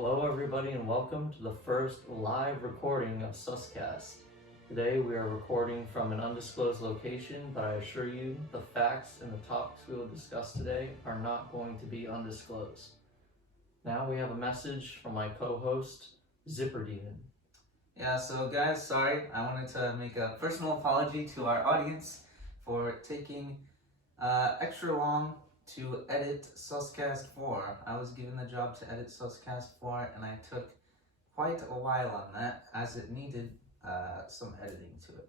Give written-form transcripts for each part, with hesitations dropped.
Hello, everybody, and welcome to the first live recording of Suscast. Today, we are recording from an undisclosed location, but I assure you the facts and the topics we will discuss today are not going to be undisclosed. Now, we have a message from my co-host, Zipper Demon. Yeah, so guys, sorry, I wanted to make a personal apology to our audience for taking extra long to edit Suscast 4. I was given the job to edit Suscast 4, and I took quite a while on that, as it needed some editing to it.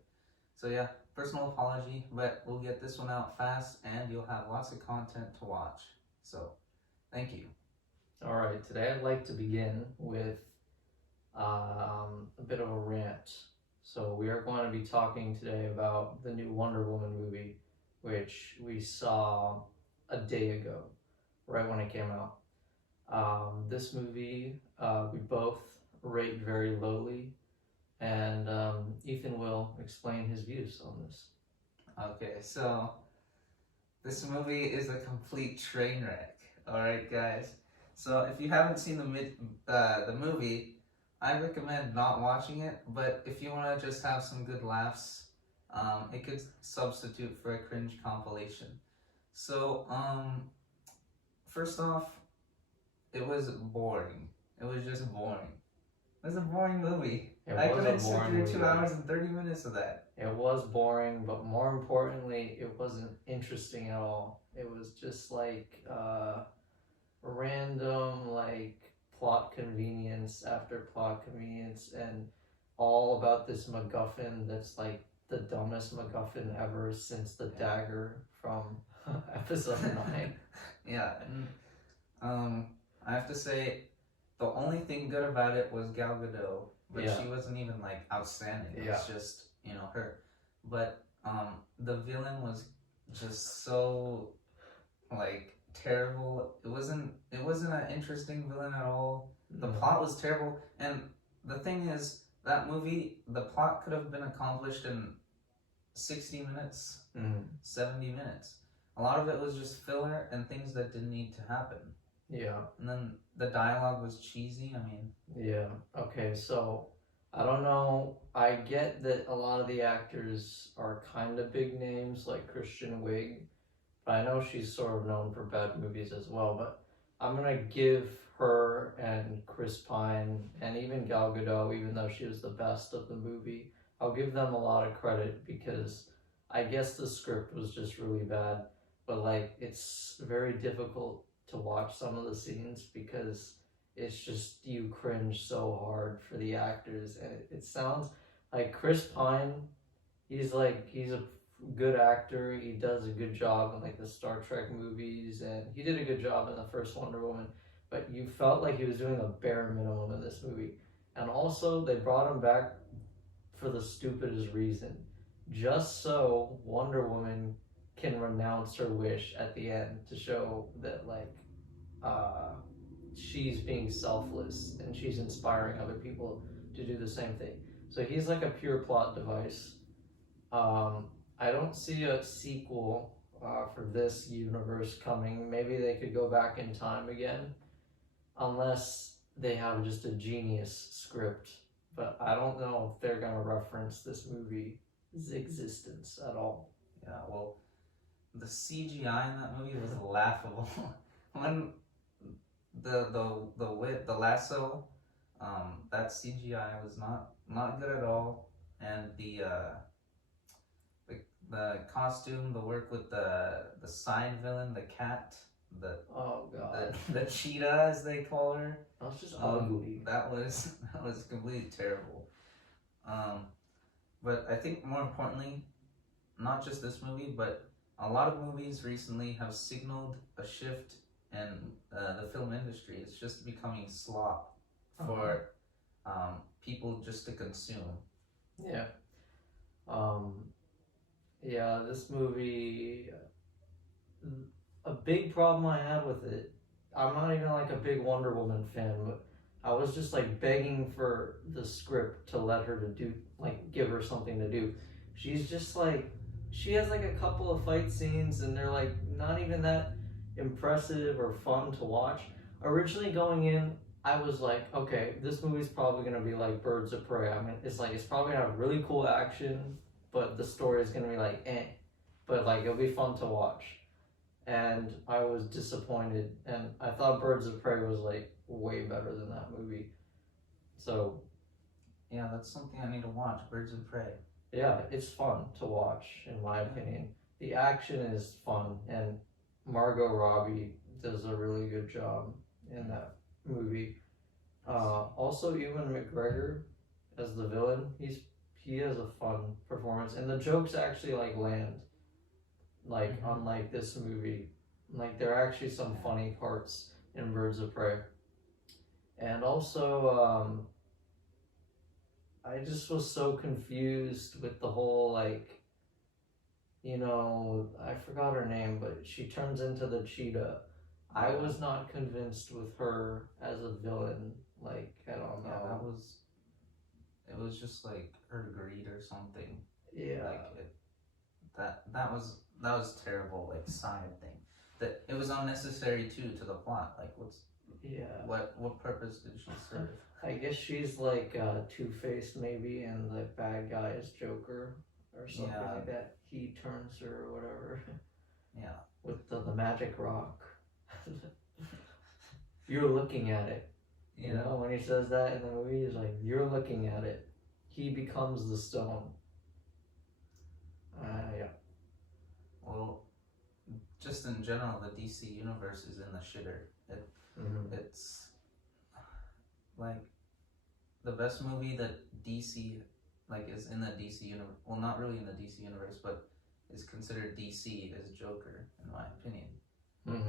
So yeah, personal apology, but we'll get this one out fast, and you'll have lots of content to watch. So, thank you. All right, today I'd like to begin with a bit of a rant. So we are going to be talking today about the new Wonder Woman movie, which we saw a day ago, right when it came out. This movie we both rate very lowly, and Ethan will explain his views on this. Okay, so this movie is a complete train wreck. All right, guys. So if you haven't seen the movie, I recommend not watching it. But if you want to just have some good laughs, it could substitute for a cringe compilation. So first off, it was boring. It was just boring. It was a boring movie. I couldn't sit through 2 hours and 30 minutes of that. It was boring, but more importantly, it wasn't interesting at all. It was just like random, like, plot convenience after plot convenience, and all about this MacGuffin that's like the dumbest MacGuffin ever since the dagger from episode 9. Yeah, and I have to say, the only thing good about it was Gal Gadot, but she wasn't even like outstanding. It was just, her. But the villain was just so like terrible. It wasn't an interesting villain at all. The plot was terrible, and the thing is, that movie, the plot could have been accomplished in 60 minutes, 70 minutes. A lot of it was just filler and things that didn't need to happen. Yeah. And then the dialogue was cheesy. Yeah. Okay, so I don't know. I get that a lot of the actors are kind of big names, like Kristen Wiig. But I know she's sort of known for bad movies as well. But I'm going to give her and Chris Pine and even Gal Gadot, even though she was the best of the movie, I'll give them a lot of credit because I guess the script was just really bad. But like, it's very difficult to watch some of the scenes because it's just, you cringe so hard for the actors, and it sounds like Chris Pine, he's a good actor. He does a good job in like the Star Trek movies, and he did a good job in the first Wonder Woman, but you felt like he was doing a bare minimum in this movie. And also, they brought him back for the stupidest reason, just so Wonder Woman can renounce her wish at the end to show that like she's being selfless and she's inspiring other people to do the same thing. So he's like a pure plot device. I don't see a sequel for this universe coming. Maybe they could go back in time again, unless they have just a genius script. But I don't know if they're gonna reference this movie's existence at all. Yeah, well, the CGI in that movie was laughable. When the lasso, that CGI was not good at all, and the costume, the work with the side villain, the cat, the cheetah as they call her, that was just ugly. That was completely terrible. But I think more importantly, not just this movie, but a lot of movies recently have signaled a shift in the film industry. It's just becoming slop for people just to consume. Yeah. Yeah, this movie, a big problem I had with it, I'm not even like a big Wonder Woman fan, but I was just like begging for the script to let her to do, like, give her something to do. She's just like, she has like a couple of fight scenes and they're like not even that impressive or fun to watch. Originally going in, I was like, okay, this movie's probably gonna be like Birds of Prey. I mean, it's probably gonna have really cool action, but the story is gonna be like eh. But like it'll be fun to watch. And I was disappointed, and I thought Birds of Prey was like way better than that movie. So yeah, that's something I need to watch. Birds of Prey. yeah, it's fun to watch in my opinion. The action is fun, and Margot Robbie does a really good job in that movie. Also, Ewan McGregor as the villain, he has a fun performance, and the jokes actually like land. Like unlike this movie, like there are actually some funny parts in Birds of Prey, and also I just was so confused with the whole like, I forgot her name, but she turns into the cheetah. I was not convinced with her as a villain. Like I don't know. Yeah, it was just like her greed or something. Yeah. Like that was terrible. Like side thing. That it was unnecessary too to the plot. Like what purpose did she serve? I guess she's like Two-Faced maybe, and the bad guy is Joker or something like that. He turns her or whatever. Yeah. With the magic rock. You're looking at it. You know, when he says that in the movie, he's like, you're looking at it. He becomes the stone. Yeah. Well, just in general, the DC universe is in the shitter. It's like the best movie that DC like is in the DC universe. Well, not really in the DC universe, but is considered DC is Joker, in my opinion.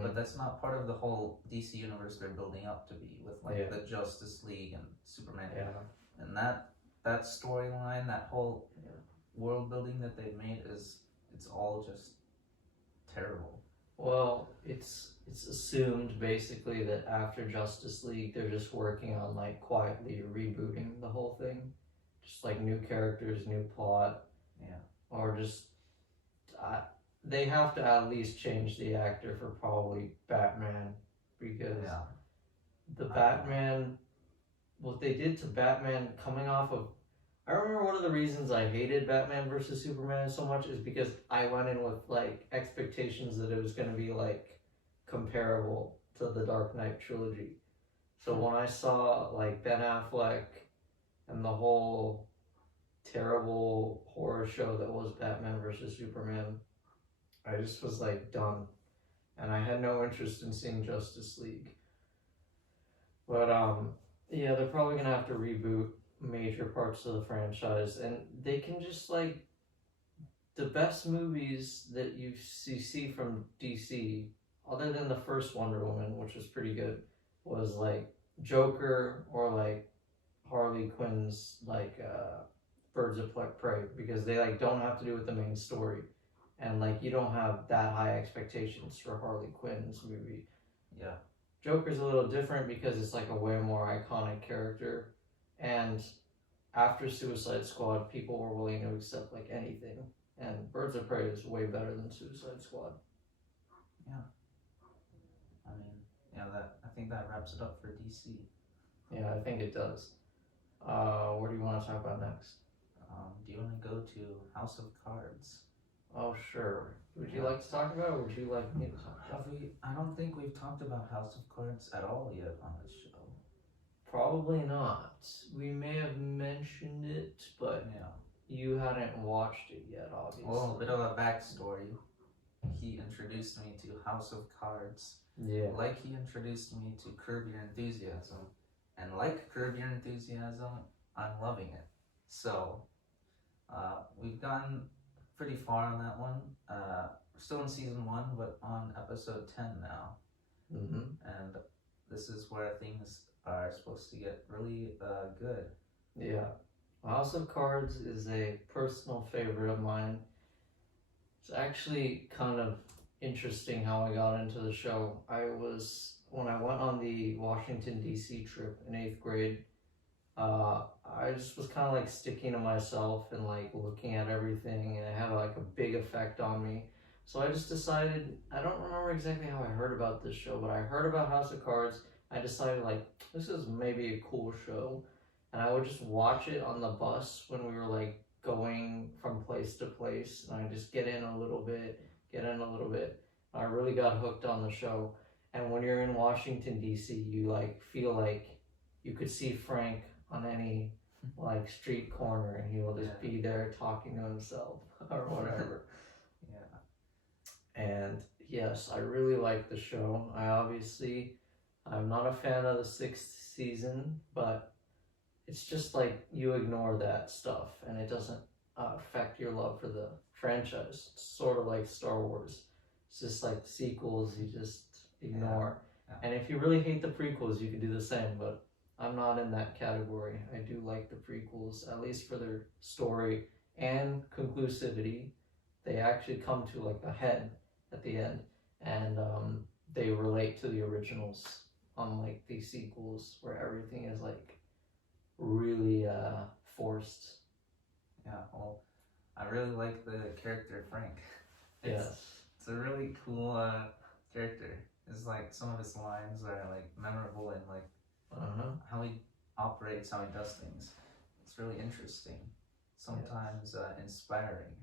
But that's not part of the whole DC universe they're building up to be with like the Justice League and Superman. Yeah. And that storyline, that whole world building that they've made it's all just terrible. Well, it's assumed basically that after Justice League they're just working on like quietly rebooting the whole thing. Just like new characters, new plot. Yeah. Or just they have to at least change the actor for probably Batman, because the Batman, what they did to Batman coming off of, I remember one of the reasons I hated Batman versus Superman so much is because I went in with like expectations that it was going to be like comparable to the Dark Knight trilogy. So when I saw like Ben Affleck and the whole terrible horror show that was Batman versus Superman, I just was like done, and I had no interest in seeing Justice League. But yeah, they're probably gonna have to reboot major parts of the franchise, and they can just like the best movies that you see from DC, other than the first Wonder Woman, which was pretty good, was like Joker or like Harley Quinn's like Birds of Prey, because they like don't have to do with the main story. And like you don't have that high expectations for Harley Quinn's movie. Yeah. Joker's a little different because it's like a way more iconic character. And after Suicide Squad, people were willing to accept like anything. And Birds of Prey is way better than Suicide Squad. Yeah. I mean, I think that wraps it up for DC. Yeah, I think it does. What do you want to talk about next? Do you want to go to House of Cards? Oh, sure. Would you like to talk about it, or would you like me to talk about it? I don't think we've talked about House of Cards at all yet on this show. Probably not. We may have mentioned it, but you hadn't watched it yet, obviously. Well, a bit of a backstory. He introduced me to House of Cards. Yeah. Like he introduced me to Curb Your Enthusiasm. And like Curb Your Enthusiasm, I'm loving it. So, we've gone pretty far on that one. We're still in season 1, but on episode 10 now. And this is where things are supposed to get really good. Yeah. House of Cards is a personal favorite of mine. It's actually kind of interesting how I got into the show. When I went on the Washington, D.C. trip in 8th grade, I just was kind of like sticking to myself and like looking at everything, and it had like a big effect on me. So I just decided, I don't remember exactly how I heard about this show, but I heard about House of Cards, I decided like this is maybe a cool show, and I would just watch it on the bus when we were like going from place to place, and I just get in a little bit, get in a little bit. I really got hooked on the show, and when you're in Washington D.C., you like feel like you could see Frank on any like street corner, and he will just be there talking to himself or whatever. Yeah. And yes, I really like the show. I'm not a fan of the 6th season, but it's just like you ignore that stuff and it doesn't affect your love for the franchise. It's sort of like Star Wars. It's just like sequels you just ignore. Yeah. And if you really hate the prequels, you can do the same, but I'm not in that category. I do like the prequels, at least for their story and conclusivity. They actually come to like a head at the end, and they relate to the originals, unlike the sequels where everything is like really forced. Yeah, well, I really like the character Frank. It's a really cool character. It's like some of his lines are like memorable and like how he operates, how he does things. It's really interesting, sometimes inspiring.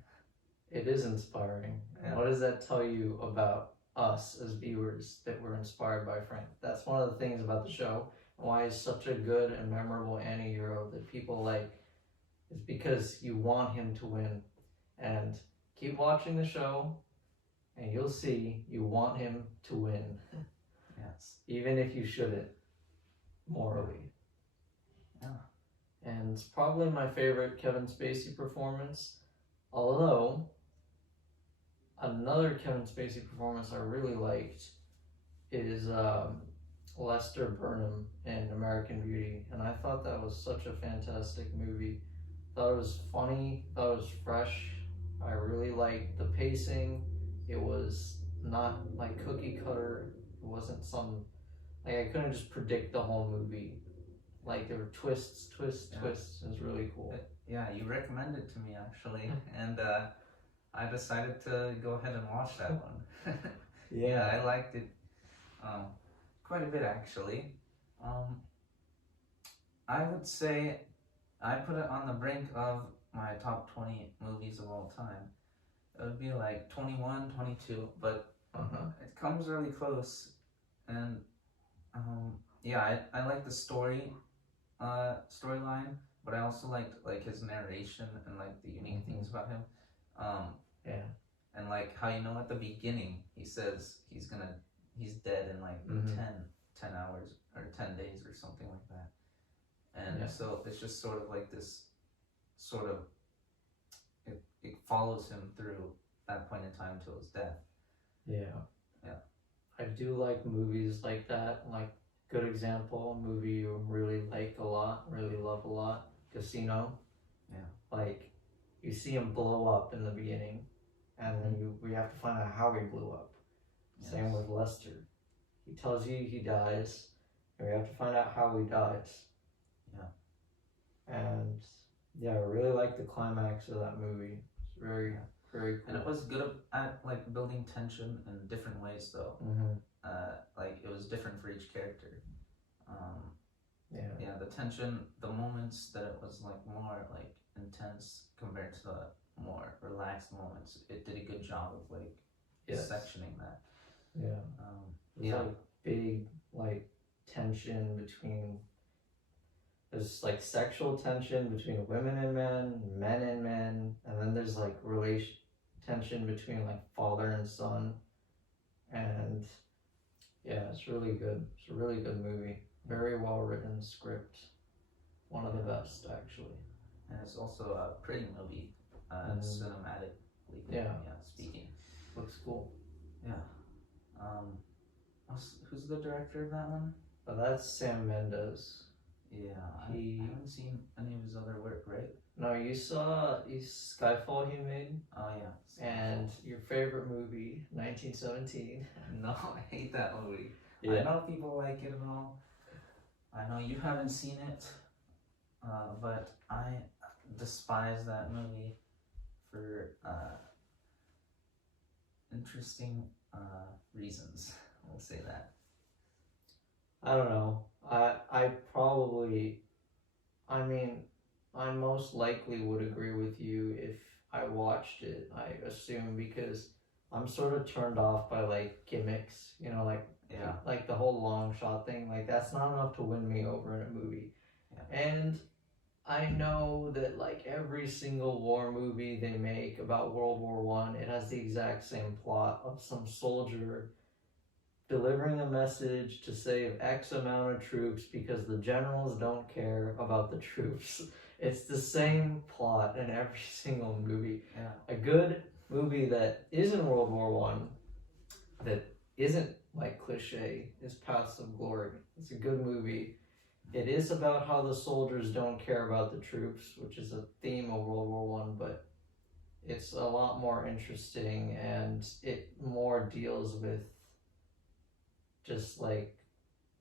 It is inspiring. Yeah. What does that tell you about us as viewers that we're inspired by Frank? That's one of the things about the show. Why it's such a good and memorable anti-hero that people like is because you want him to win. And keep watching the show and you'll see you want him to win. Yes. Even if you shouldn't, morally. Yeah. And it's probably my favorite Kevin Spacey performance. Although, another Kevin Spacey performance I really liked is Lester Burnham in American Beauty, and I thought that was such a fantastic movie. Thought it was funny, thought it was fresh. I really liked the pacing. It was not like cookie cutter. It wasn't some like I couldn't just predict the whole movie. Like there were twists. It was really cool. Yeah, you recommended it to me actually, and I decided to go ahead and watch that one. Yeah, I liked it quite a bit actually. I would say I put it on the brink of my top 20 movies of all time. It would be like 21, 22, but it comes really close. And yeah, I like the storyline, but I also liked like his narration and like the unique things about him. And like how at the beginning he says he's dead in like 10 hours or 10 days or something like that. And so it's just sort of like this it follows him through that point in time until his death. Yeah. I do like movies like that. Like, good example, a movie you really like a lot, really love a lot, Casino. Yeah. Like, you see him blow up in the beginning, and then we have to find out how he blew up. Yes. Same with Lester. He tells you he dies, and we have to find out how he dies. And yeah, I really like the climax of that movie. It's very cool. And it was good at like building tension in different ways though. Like it was different for each character. The tension, the moments that it was like more like intense compared to the more relaxed moments, it did a good job of like sectioning that. Like big like tension between there's like sexual tension between women and men and men, and then there's like tension between like father and son, and it's really good. It's a really good movie. Very well written script. One of the best actually. And it's also a pretty movie, cinematically. Speaking. Looks cool. Who's the director of that one? That's Sam Mendes. I haven't seen any of his other work, right? No, you saw Skyfall he made? Oh yeah. And your favorite movie, 1917. No, I hate that movie. I know people like it and all. I know you haven't seen it, but I despise that movie for interesting reasons. We'll say that. I don't know. I probably, I mean, I most likely would agree with you if I watched it, I assume, because I'm sort of turned off by like gimmicks, Yeah. like the whole long shot thing. Like that's not enough to win me over in a movie. Yeah. And I know that like every single war movie they make about World War One, it has the exact same plot of some soldier delivering a message to save X amount of troops because the generals don't care about the troops. It's the same plot in every single movie. Yeah. A good movie that is in World War One, that isn't like cliche, is Paths of Glory. It's a good movie. It is about how the soldiers don't care about the troops, which is a theme of World War One, but it's a lot more interesting and it more deals with just like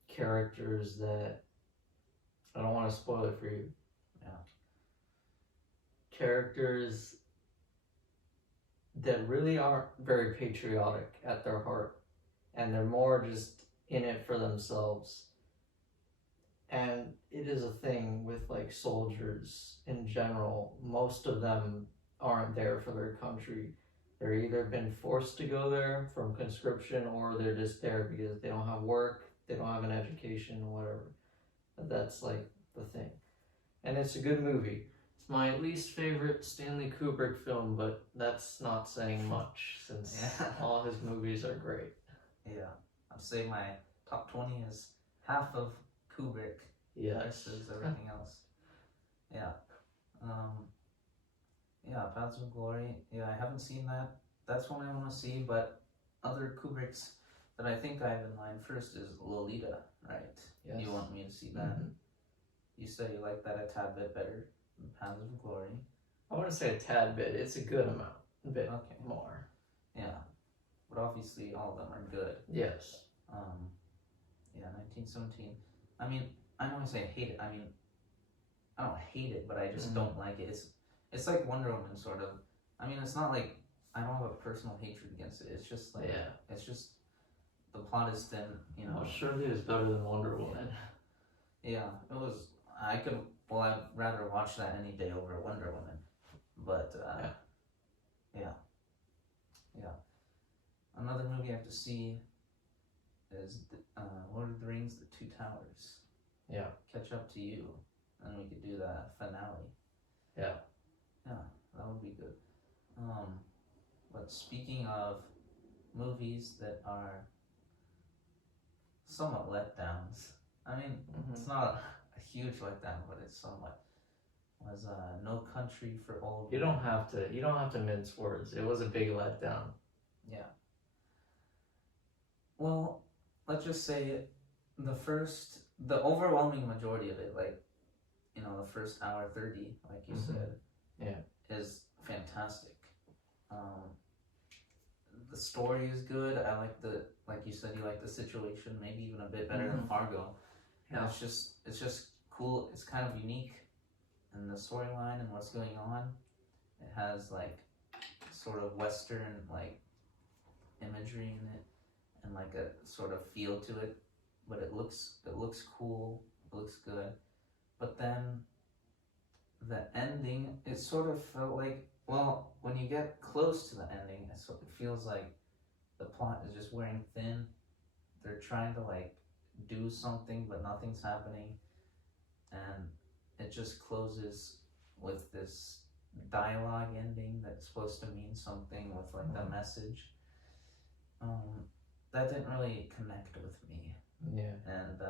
characters that I don't want to spoil it for you. Yeah. Characters that really aren't very patriotic at their heart, and they're more just in it for themselves. And it is a thing with like soldiers in general. Most of them aren't there for their country. They're either been forced to go there from conscription, or they're just there because they don't have work, they don't have an education, or whatever. But that's like the thing. And it's a good movie. It's my least favorite Stanley Kubrick film, but that's not saying much since all his movies are great. Yeah, I'd say my top 20 is half of Kubrick versus everything else. Yeah. Yeah, Paths of Glory. Yeah, I haven't seen that. That's one I want to see, but other Kubricks that I think I have in mind first is Lolita, right? Yes. You want me to see that? Mm-hmm. You said you like that a tad bit better than Paths of Glory. I wouldn't say a tad bit. It's a good amount. A bit more. Yeah. But obviously all of them are good. Yes. Yeah, 1917. I mean, I know I say hate it. I mean, I don't hate it, but I just don't like it. It's like Wonder Woman, sort of. I mean, it's not like I don't have a personal hatred against it. It's just like, it's just, the plot is thin, you know. Well, surely it was better than Wonder Woman. Yeah, it was, I'd rather watch that any day over Wonder Woman. But, yeah. Another movie I have to see is Lord of the Rings, The Two Towers. Yeah. Catch up to you, and we could do the finale. Yeah. Yeah, that would be good. But speaking of movies that are somewhat letdowns, I mean, it's not a huge letdown, but it's somewhat. Was No Country for Old Men. You don't have to mince words. It was a big letdown. Yeah. Well, let's just say the overwhelming majority of it, like, you know, the first hour 30, like you said, is fantastic. The story is good. I like like you said, you like the situation, maybe even a bit better than Fargo. Yeah. And it's just cool. It's kind of unique in the storyline and what's going on. It has like sort of Western like imagery in it and like a sort of feel to it, but it looks cool. It looks good. But then the ending, it sort of felt like, well, when you get close to the ending, it feels like the plot is just wearing thin. They're trying to like do something, but nothing's happening, and it just closes with this dialogue ending that's supposed to mean something with like the message. That didn't really connect with me. Yeah. And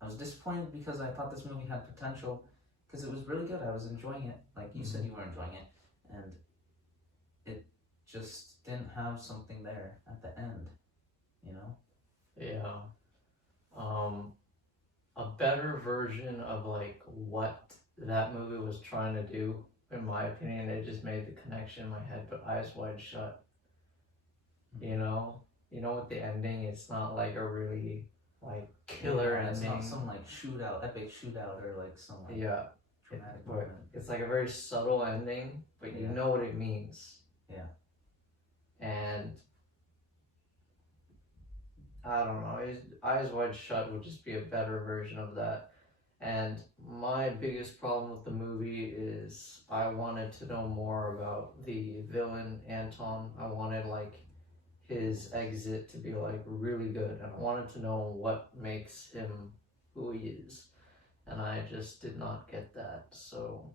I was disappointed because I thought this movie had potential, because it was really good. I was enjoying it, like you said you were enjoying it, and it just didn't have something there at the end, you know? Yeah. A better version of like what that movie was trying to do, in my opinion, it just made the connection in my head, but Eyes Wide Shut. You know with the ending, it's not like a really like killer ending. It's not some like epic shootout, or like some like dramatic moment. It's like a very subtle ending, but you know what it means. Yeah. And I don't know. Eyes Wide Shut would just be a better version of that. And my biggest problem with the movie is I wanted to know more about the villain Anton. I wanted like his exit to be like really good, and I wanted to know what makes him who he is, and I just did not get that. So,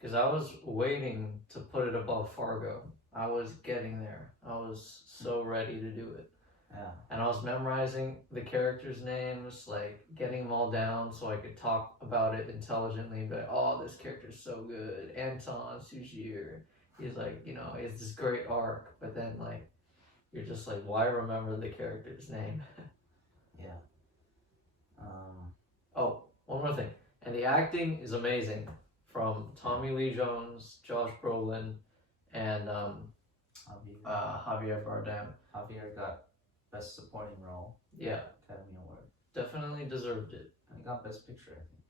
because I was waiting to put it above Fargo, I was getting there. I was so ready to do it. Yeah. And I was memorizing the characters' names, like getting them all down so I could talk about it intelligently. But oh, this character's so good, Anton Sujir. He's like, he has this great arc, but then like you're just like, why remember the character's name? Yeah. Oh, one more thing. And the acting is amazing from Tommy Lee Jones, Josh Brolin, and Javier Bardem. Javier got Best Supporting Role. Yeah. Academy Award. Definitely deserved it. And he got Best Picture, I think.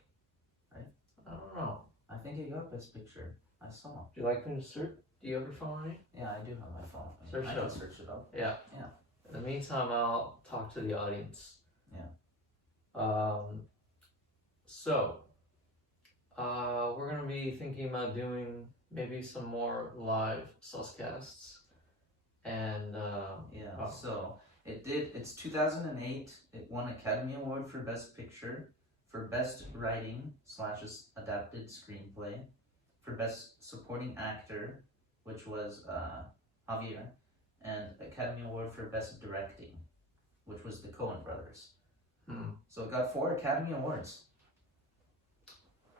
Right? I don't know. I think he got Best Picture. I saw. Do you like me to search? Do you have your phone on you? Yeah, I do have my phone. Search I it can up. search it up. Yeah. Yeah. In the meantime, I'll talk to the audience. Yeah. So, we're gonna be thinking about doing maybe some more live Suscasts, and So it's 2008. It won Academy Award for Best Picture, for Best Writing / Adapted Screenplay, for Best Supporting Actor, which was Javier, and Academy Award for Best Directing, which was the Coen brothers. So it got 4 Academy Awards.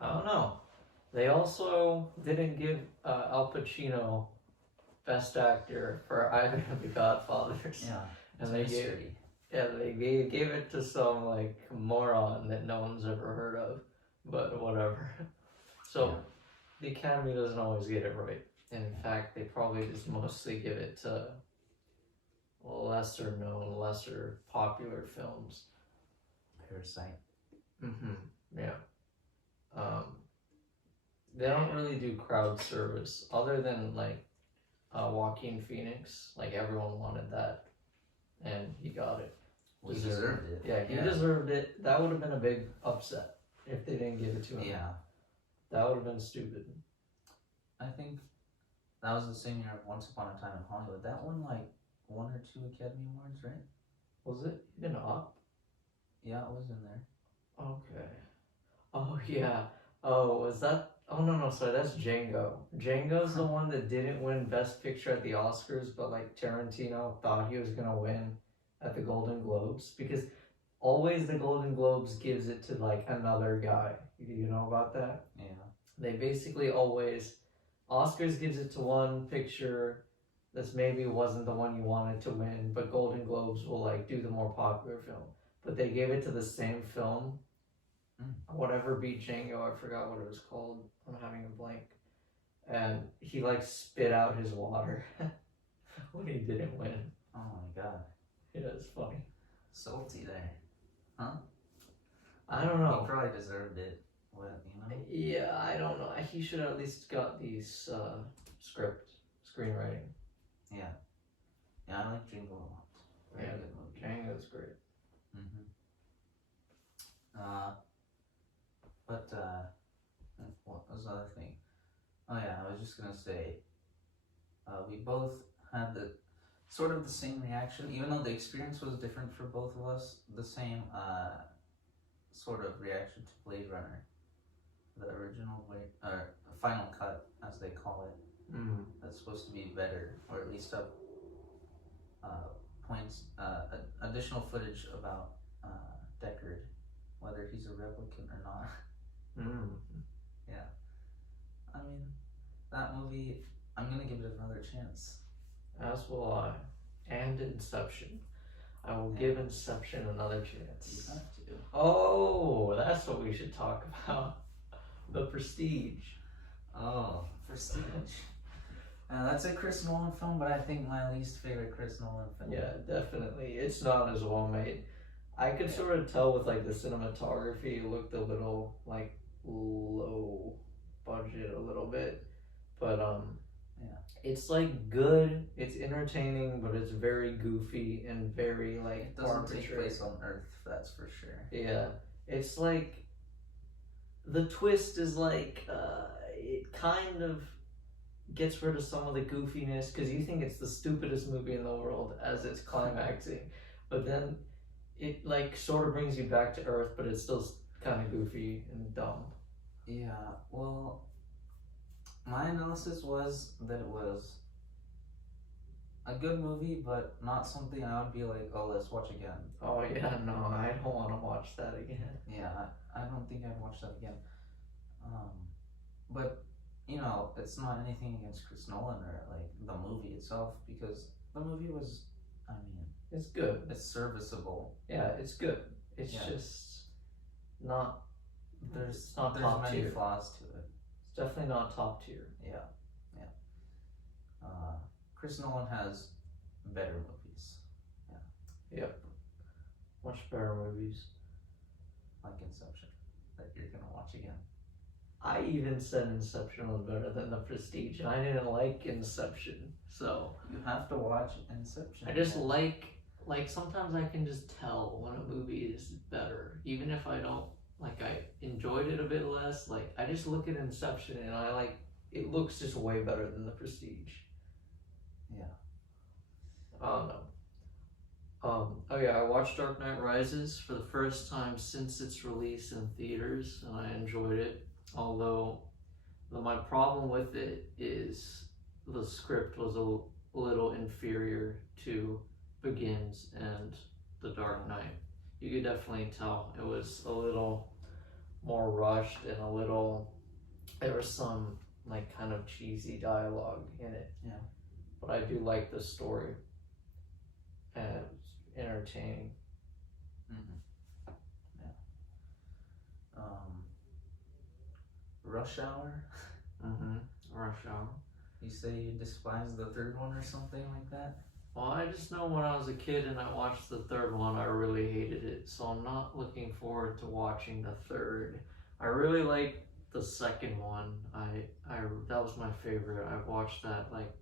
I don't know. They also didn't give Al Pacino Best Actor for either of the Godfathers. Yeah, and they gave it to some like moron that no one's ever heard of, but whatever. So the Academy doesn't always get it right. In fact, they probably just mostly give it to lesser known, lesser popular films. Parasite. Yeah. They don't really do crowd service other than like Joaquin Phoenix. Like everyone wanted that, and he got it. He deserved it. Yeah, he deserved it. That would have been a big upset if they didn't give it to him. Yeah. That would have been stupid. I think that was the same year of Once Upon a Time in Hollywood. That won like 1 or 2 Academy Awards, right? Was it in Up? Yeah, it was in there. Okay. Oh yeah. Oh, was that? Oh no, sorry, that's Django. Django's the one that didn't win Best Picture at the Oscars, but like Tarantino thought he was gonna win at the Golden Globes, because always the Golden Globes gives it to like another guy. You know about that? Yeah. They basically always, Oscars gives it to one picture that's maybe wasn't the one you wanted to win, but Golden Globes will like do the more popular film. But they gave it to the same film. Whatever beat Django, I forgot what it was called. I'm having a blank. And he like spit out his water when he didn't win. Oh my god. Yeah, it's funny. Salty there. Huh? I don't know. He probably deserved it. What, Yeah, I don't know. He should have at least got these screenwriting. Yeah. Yeah, I like Django a lot. Very good movie. Django's great. What was the other thing? Oh yeah, I was just gonna say, we both had the sort of the same reaction, even though the experience was different for both of us. The same sort of reaction to Blade Runner, the original final cut, as they call it. That's supposed to be better, or at least have points, additional footage about Deckard, whether he's a replicant or not. Yeah. I mean, that movie, I'm gonna give it another chance. As will I. And Inception. I will give Inception another chance. You have to. Oh, that's what we should talk about. The Prestige. Oh, Prestige. That's a Chris Nolan film, but I think my least favorite Chris Nolan film. Yeah, definitely. It's not as well made. I could sort of tell with like the cinematography, it looked a little like low budget a little bit, but it's like good, it's entertaining, but it's very goofy and very like It doesn't arbitrary. take place on Earth, that's for sure. Yeah, it's like the twist is like it kind of gets rid of some of the goofiness because you think it's the stupidest movie in the world as it's climaxing, but then it like sort of brings you back to Earth, but it's still kind of goofy and dumb. Yeah, well, my analysis was that it was a good movie, but not something I would be like, oh, let's watch again. Oh yeah, no, I don't want to watch that again. Yeah, I don't think I'd watch that again. But you know, it's not anything against Chris Nolan or like the movie itself because the movie was, I mean, it's good. It's serviceable. Yeah, it's good. It's just not. There's not top many tier. flaws to it. It's definitely not top tier. Yeah. Chris Nolan has better movies. Yeah. Yep. Much better movies. Like Inception, that you're gonna watch again. I even said Inception was better than The Prestige, and I didn't like Inception, so you have to watch Inception. I just like sometimes I can just tell when a movie is better, even if I don't like. I enjoyed it a bit less. Like I just look at Inception and I like it looks just way better than The Prestige. Yeah. I don't know. Oh yeah, I watched Dark Knight Rises for the first time since its release in theaters, and I enjoyed it. Although, my problem with it is the script was a little inferior to Begins and The Dark Knight. You could definitely tell it was a little more rushed and there was some like kind of cheesy dialogue in it. Yeah. But I do like the story. And it's entertaining. Mm-hmm. Yeah. Rush Hour. Mm-hmm. Rush Hour. You say you despise the third one or something like that? Well, I just know when I was a kid and I watched the third one, I really hated it. So I'm not looking forward to watching the third. I really like the second one. That was my favorite. I've watched that like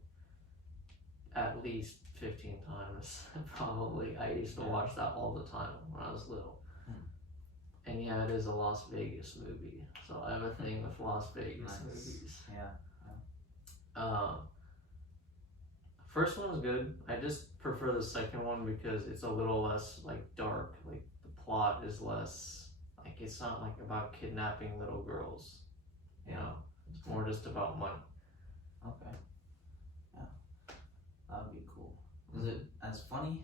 at least 15 times, probably. I used to watch that all the time when I was little. And yeah, it is a Las Vegas movie, so I have a thing with Las Vegas movies. Yeah. First one was good. I just prefer the second one because it's a little less like dark. Like the plot is less like it's not like about kidnapping little girls. You know, it's more just about money. Okay. Yeah. That would be cool. Is it as funny?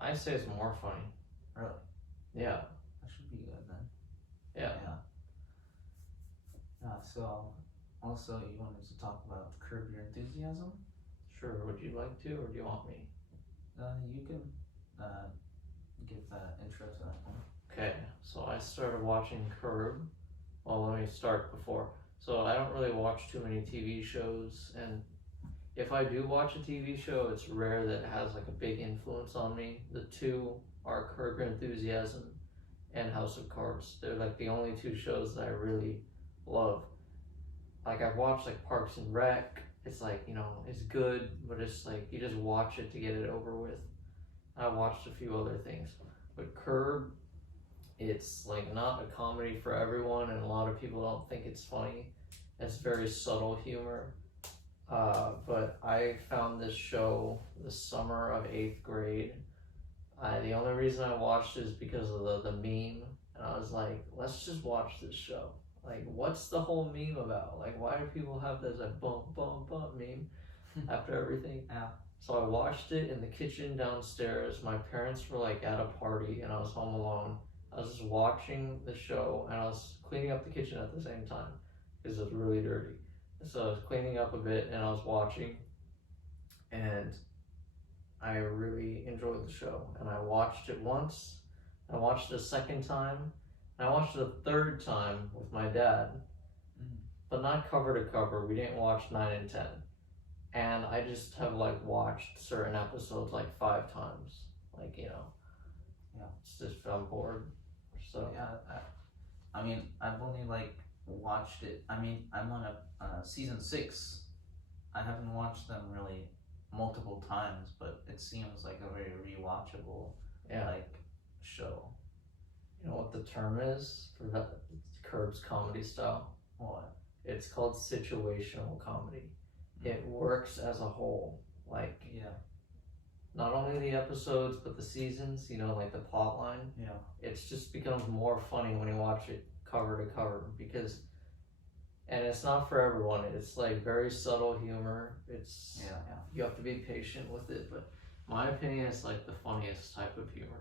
I say it's more funny. Really? Yeah. That should be good then. Yeah. So, also, you wanted to talk about Curb Your Enthusiasm? Sure. Would you like to, or do you want me? You can give that intro to that one. Okay. So I started watching Curb. Well, let me start before. So I don't really watch too many TV shows, and if I do watch a TV show, it's rare that it has like a big influence on me. The two are Curb Your Enthusiasm and House of Cards. They're like the only two shows that I really love. Like I've watched like Parks and Rec. It's like, you know, it's good, but it's like you just watch it to get it over with. I watched a few other things, but Curb, it's like not a comedy for everyone, and a lot of people don't think it's funny. It's very subtle humor. But I found this show the summer of 8th grade. The only reason I watched it is because of the meme, and I was like, let's just watch this show. Like, what's the whole meme about? Like, why do people have this like bump bump bump meme after everything? Yeah. So I watched it in the kitchen downstairs. My parents were like at a party, and I was home alone. I was just watching the show, and I was cleaning up the kitchen at the same time because it was really dirty. So I was cleaning up a bit, and I was watching, and I really enjoyed the show. And I watched it once, I watched it a second time, and I watched it a third time with my dad, but not cover to cover. We didn't watch 9 and 10. And I just have like watched certain episodes like 5 times. Like, you know, it's just I'm bored. So yeah, I mean, I've only like watched it. I mean, I'm on a season 6. I haven't watched them really multiple times, but it seems like a very rewatchable like show. You know what the term is for that? Curb's comedy style. What? It's called situational comedy. It works as a whole. Like not only the episodes but the seasons. You know, like the plot line. Yeah. It's just becomes more funny when you watch it cover to cover because. And it's not for everyone. It's like very subtle humor. It's you have to be patient with it. But my opinion is like the funniest type of humor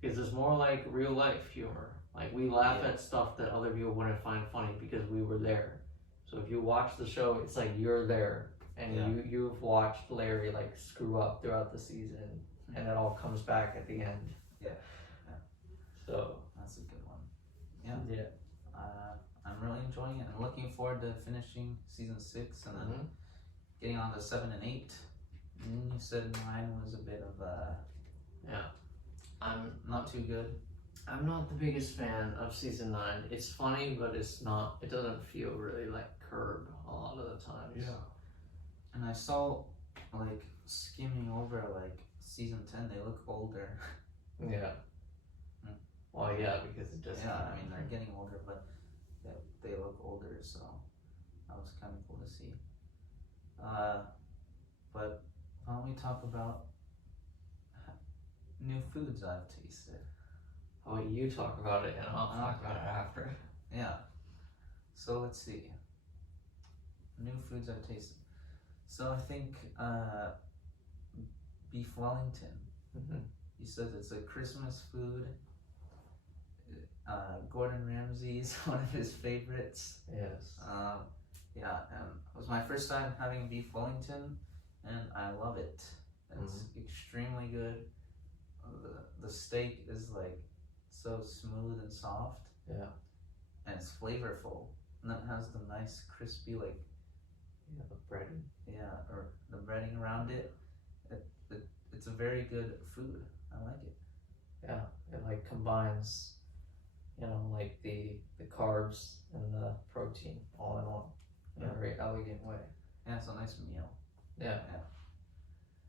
because it's more like real life humor. Like we laugh at stuff that other people wouldn't find funny because we were there. So if you watch the show, it's like you're there and you've watched Larry like screw up throughout the season, and it all comes back at the end. Yeah. So that's a good one. Yeah. I'm really enjoying it. I'm looking forward to finishing season 6 and then getting on to 7 and 8. And you said 9 was a bit of I'm not too good. I'm not the biggest fan of season 9. It's funny, but it's not. It doesn't feel really like Curb a lot of the times. Yeah. And I saw like skimming over like season 10. They look older. Yeah. Well, yeah, because it just. Yeah, I mean they're getting older, but they look older, so that was kind of cool to see. But why don't we talk about new foods I've tasted? How about you talk about it and I'll talk about it after. Yeah. So let's see. New foods I've tasted. So I think beef Wellington. He says it's a Christmas food. Gordon Ramsay's one of his favorites. Yes. And it was my first time having beef Wellington, and I love it. It's extremely good. The steak is like so smooth and soft. Yeah. And it's flavorful. And then it has the nice crispy like. Yeah, the breading. Yeah, or the breading around it. It's a very good food. I like it. Yeah, it like combines, you know, like the carbs and the protein all in one in a very elegant way. Yeah, it's a nice meal. Yeah.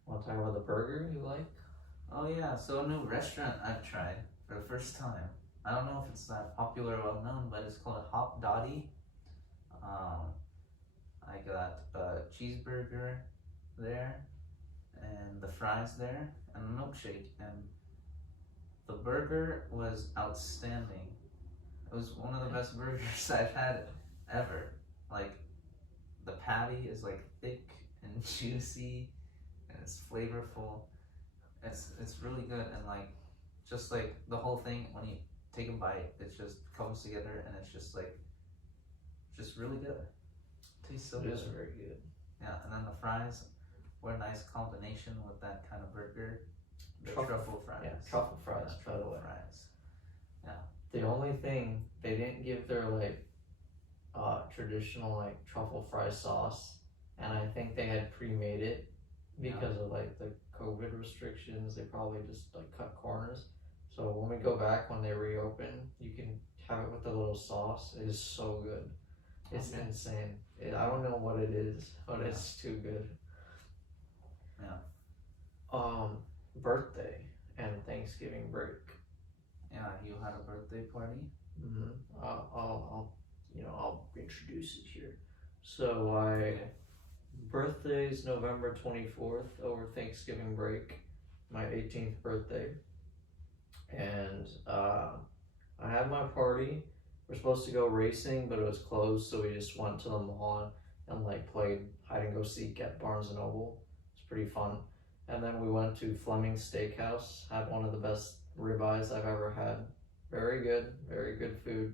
Want to talk about the burger you like? Oh yeah, so a new restaurant I've tried for the first time. I don't know if it's that popular or well known, but it's called Hop Dottie. I got a cheeseburger there, and the fries there, and a milkshake, and the burger was outstanding. It was one of the best burgers I've had ever. Like, the patty is like thick and juicy, and it's flavorful. It's really good, and like, just like the whole thing, when you take a bite, it just comes together, and it's just like, just really good. Tastes so good. It is very good. Yeah, and then the fries were a nice combination with that kind of burger. The truffle fries. Yeah, truffle fries. Yeah, truffle fries. Yeah. The only thing they didn't give their like traditional like truffle fry sauce, and I think they had pre-made it because of like the COVID restrictions. They probably just like cut corners. So when we go back, when they reopen, you can have it with the little sauce. It is so good. It's insane. I don't know what it is, but it's too good. Yeah. Birthday and Thanksgiving break. Yeah, you had a birthday party. I'll introduce it here. So birthday's November 24th over Thanksgiving break, my 18th birthday, and I had my party. We're supposed to go racing, but it was closed, so we just went to the mall and like played hide and go seek at Barnes and Noble. It's pretty fun. And then we went to Fleming's Steakhouse. Had one of the best ribeyes I've ever had. Very good food.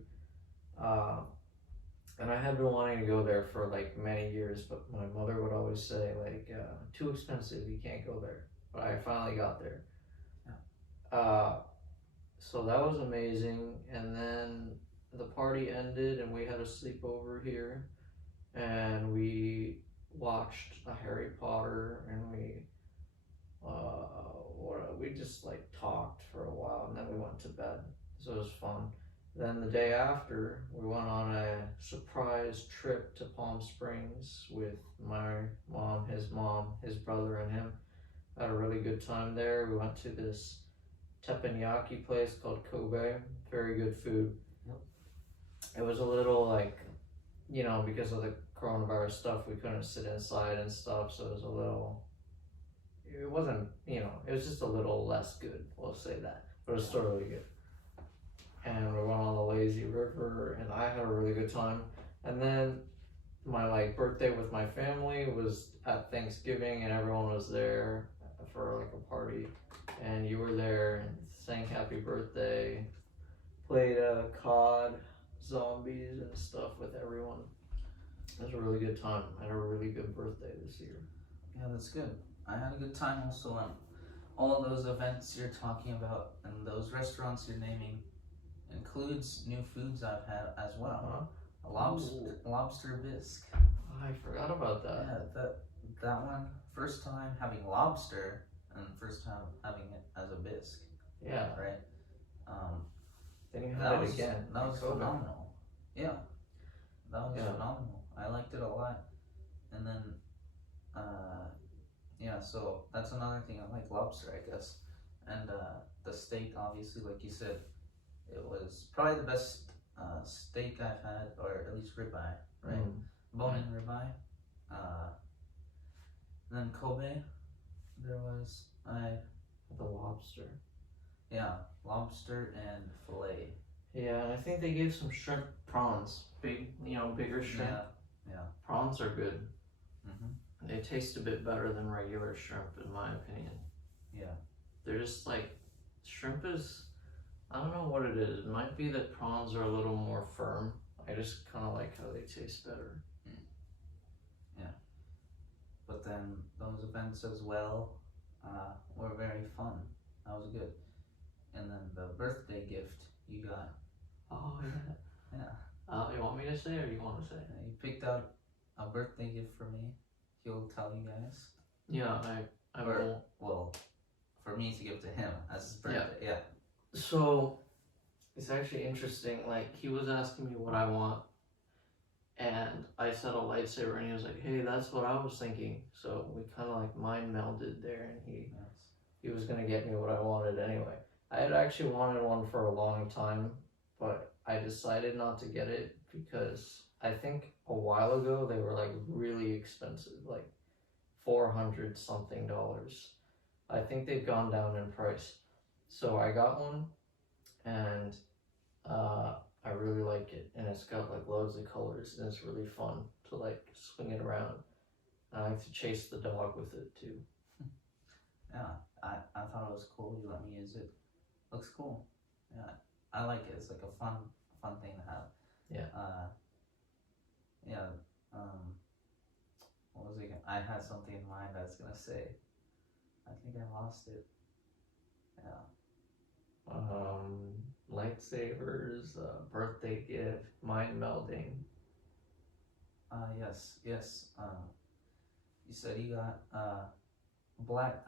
And I had been wanting to go there for like many years, but my mother would always say like, too expensive, you can't go there. But I finally got there. So that was amazing. And then the party ended and we had a sleepover here, and we watched a Harry Potter, and we just like talked for a while, and then we went to bed. So it was fun. Then the day after, we went on a surprise trip to Palm Springs with my mom, his brother, and him. Had a really good time there. We went to this teppanyaki place called Kobe. Very good food. Yep. It was a little like, because of the coronavirus stuff, we couldn't sit inside and stuff, so it was a little. It wasn't, it was just a little less good. We'll say that, but it was still really good. And we went on the lazy river, and I had a really good time. And then my birthday with my family was at Thanksgiving, and everyone was there for a party, and you were there and sang happy birthday, played COD zombies and stuff with everyone. It was a really good time. I had a really good birthday this year. Yeah, that's good. I had a good time also. All of those events you're talking about and those restaurants you're naming includes new foods I've had as well. A lobster bisque. I forgot about that. Yeah, that one, first time having lobster and first time having it as a bisque. Yeah. Right? Then you had it again. That was phenomenal. Yeah. That was phenomenal. I liked it a lot. And then, so that's another thing. I like lobster, I guess. And the steak, obviously, like you said, it was probably the best steak I've had, or at least ribeye, right? Bone-in ribeye. Then Kobe, there was the lobster. Yeah, lobster and fillet. Yeah, and I think they gave some shrimp prawns. Bigger shrimp. Yeah. Prawns are good. Mm-hmm. They taste a bit better than regular shrimp, in my opinion. Yeah. They're just shrimp is, I don't know what it is. It might be that prawns are a little more firm. I just kind of like how they taste better. Yeah. But then those events as well were very fun. That was good. And then the birthday gift you got. Oh, yeah. Yeah. You want me to say or you want to say? You picked out a birthday gift for me. He'll tell you guys. Yeah, I will. Well, for me to give to him as his birthday. Yeah. So, it's actually interesting. He was asking me what I want, and I said a lightsaber, and he was like, "Hey, that's what I was thinking." So we kind of mind melded there, and he was gonna get me what I wanted anyway. I had actually wanted one for a long time, but I decided not to get it because I think a while ago they were really expensive, $400 something. I think they've gone down in price. So I got one, and I really like it, and it's got loads of colors, and it's really fun to swing it around. And I like to chase the dog with it too. Yeah, I thought it was cool. You let me use it. Looks cool. Yeah, I like it. It's a fun thing to have. Yeah. What was it? I had something in mind I was gonna say. I think I lost it. Yeah. Lightsabers, birthday gift, mind melding. Yes. You said you got Black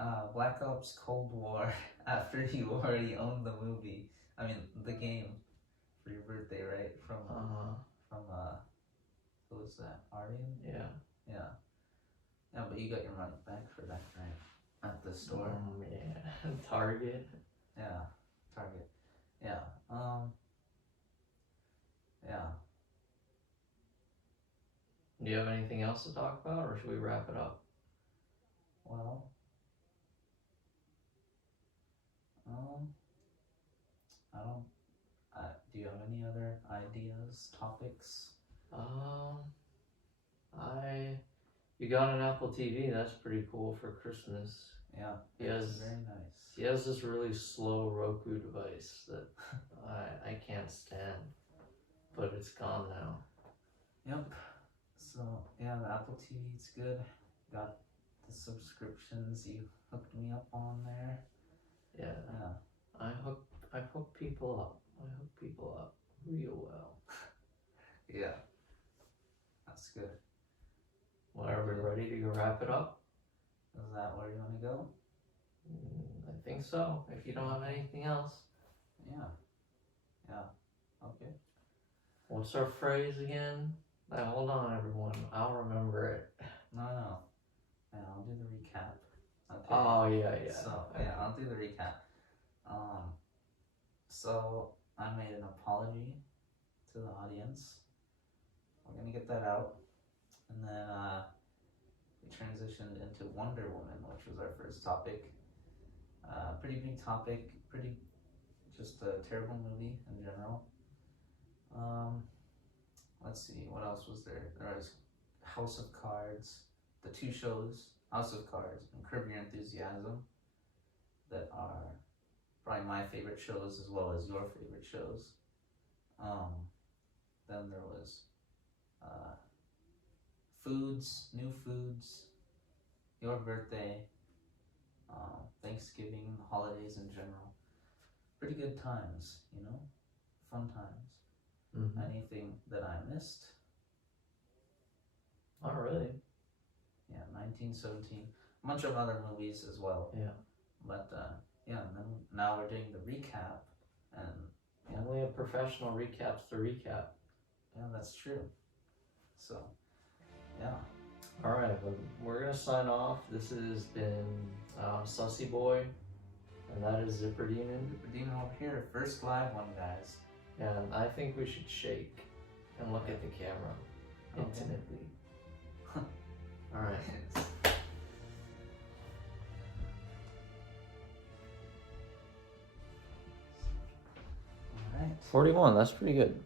Ops Cold War after you already owned the movie. I mean the game for your birthday, right? From who was that? Aryan? Yeah. Yeah, but you got your money back for that, right? At the store. Yeah. Target. Yeah. Target. Yeah. Yeah. Do you have anything else to talk about, or should we wrap it up? Well, I don't. Do you have any other ideas, topics? You got an Apple TV. That's pretty cool for Christmas. Yeah, it's very nice. He has this really slow Roku device that I can't stand, but it's gone now. Yep. So yeah, the Apple TV, it's good. Got the subscriptions you hooked me up on there. Yeah. I hook people up. I hook people up real well. Yeah. That's good. Well, are we ready to wrap it up? Is that where you want to go? I think so. If you don't have anything else. Yeah. Okay. What's our phrase again? Hold on, everyone. I'll remember it. No. Yeah, I'll do the recap. Okay. Oh, yeah. So, yeah, I'll do the recap. So I made an apology to the audience. We're gonna get that out. And then we transitioned into Wonder Woman, which was our first topic. Pretty big topic, just a terrible movie in general. Let's see, what else was there? There was House of Cards, the two shows, House of Cards and Curb Your Enthusiasm, that are probably my favorite shows as well as your favorite shows. Then there was new foods, your birthday, Thanksgiving, holidays in general. Pretty good times, fun times. Mm-hmm. Anything that I missed? Not really. Yeah, 1917. A bunch of other movies as well. Yeah. But and then now we're doing the recap, and only a professional recaps the recap. Yeah, that's true. So, yeah. All right, well, we're gonna sign off. This has been Sussy Boy, and that is Zipper Demon. Zipper Demon over here, first live one, guys. And I think we should shake and look at the camera intimately. All right. All right. 41. That's pretty good.